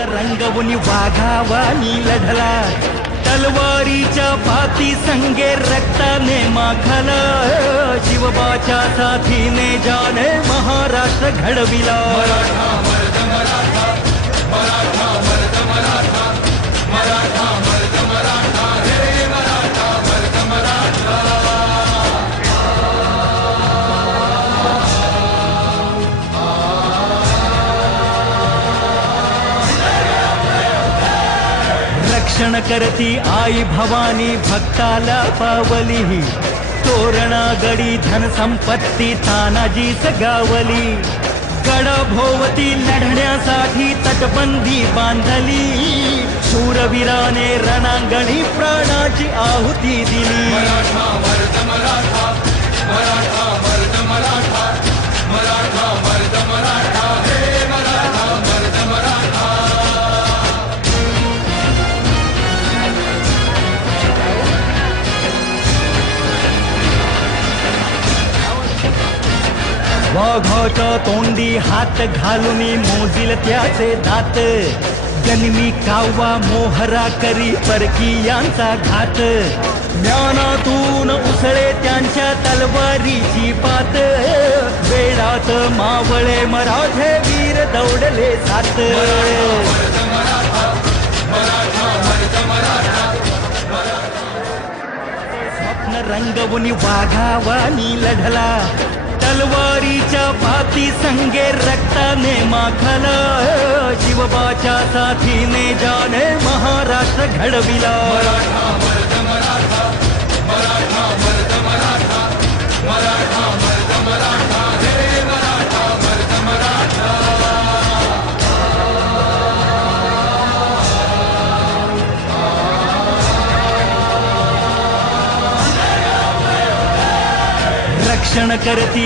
स्वप्न रंगवून वाघावानी लढला, तलवारीच्या पाती संगे रक्ताने माखला, शिवबाच्या साथीने जाने महाराष्ट्र घडविला। मराठा मर्द मराठा, मराठा मर्द मराठा, मराठा मर्द मराठा, हे मराठा मर्द मराठा। रक्षण करती आई भवानी भक्ताला पावली, तोरणा गडी धन संपत्ती तानाजीच गावली, गडाभोवती लढण्यासाठी तटबंदी बांधली, शूरवीराने रणांगणी प्राणाची आहुती दिली। मराठा मर्द मराठा, मराठा मर्द मराठा, मराठा मर्द मराठा, हे मराठा मर्द मराठा। वाघाच्या तोंडी हात घालून मोजील त्याचे दात, जन्मी कावा मोहरा करी परकीयांचा घात, ज्ञानातून उसळे त्यांच्या तलवारीची पात, वेळात मावळे मराठे वीर दौडले सात। मर्द मराठा, मराठा मर्द मराठा, स्वप्न रंगवून वाघावानी लढला, तलवारीच्या पाती संगे रक्ताने माखला, शिवबाच्या साथीने जाने महाराष्ट्र घडविला। मराठा मर्द मराठा, मराठा मर्द मराठा, मराठा मर्द मराठा, हे मराठा मर्द मराठा। रक्षण करती